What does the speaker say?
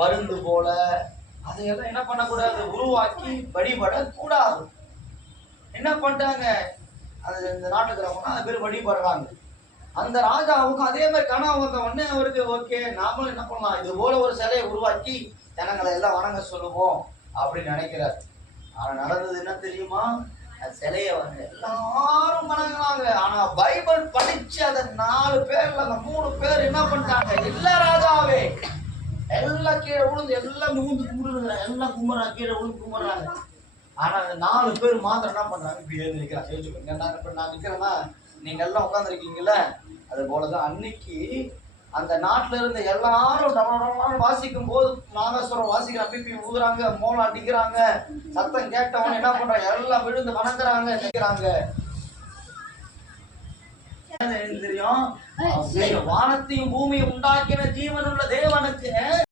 பருந்து போல அதையெல்லாம் என்ன பண்ணக்கூடாது, உருவாக்கி வழிபடக்கூடாது. என்ன பண்ணிட்டாங்க, அது இந்த நாட்டுக்கு அது பேர் வழிபடுறாங்க. அந்த ராஜாவுக்கும் அதே மாதிரி கனவு வந்த உடனே அவருக்கு ஓகே, நாமளும் என்ன பண்ணலாம், இது போல ஒரு சிலையை உருவாக்கி ஜனங்களை எல்லாம் வணங்க சொல்லுவோம் அப்படின்னு நினைக்கிறார். ஆனா நடந்தது என்ன தெரியுமா, சிலையை வந்து எல்லாரும் வணங்குவாங்க. ஆனா பைபிள் படிச்சு அந்த 4 பேர்ல அந்த 3 பேர் என்ன பண்ணிட்டாங்க, எல்லா ராஜாவே எல்லாம் கீழே விழுந்து எல்லாம் நூந்து கும்பிடுறாங்க, எல்லாம் கும்பிடுறாங்க, கீழே விழுந்து கும்பிடுறாங்க. ஆனா அந்த 4 பேர் மாத்திரம் என்ன பண்றாங்க, இப்ப எழுந்து நிற்கிறாங்க. யோசிச்சுக்கோங்க, நான் நிற்கிறேன்னா நீங்க எல்லாம் உட்காந்துருக்கீங்கல்ல, அது போலதான் அன்னைக்கு அந்த நாட்டுல இருந்த எல்லாரும் வாசிக்கும் போது நாகஸ்வரம் வாசிக்கிறாங்க, பிபி ஊதுறாங்க, மோளம் அடிக்கிறாங்க, சத்தம் கேட்டவன் என்ன பண்றாங்க, எல்லாம் விழுந்து வணங்குறாங்க, நிற்கிறாங்க. தெரியும், வானத்தையும் பூமியை உண்டாக்கின ஜீவனுள்ள தேவனுக்கு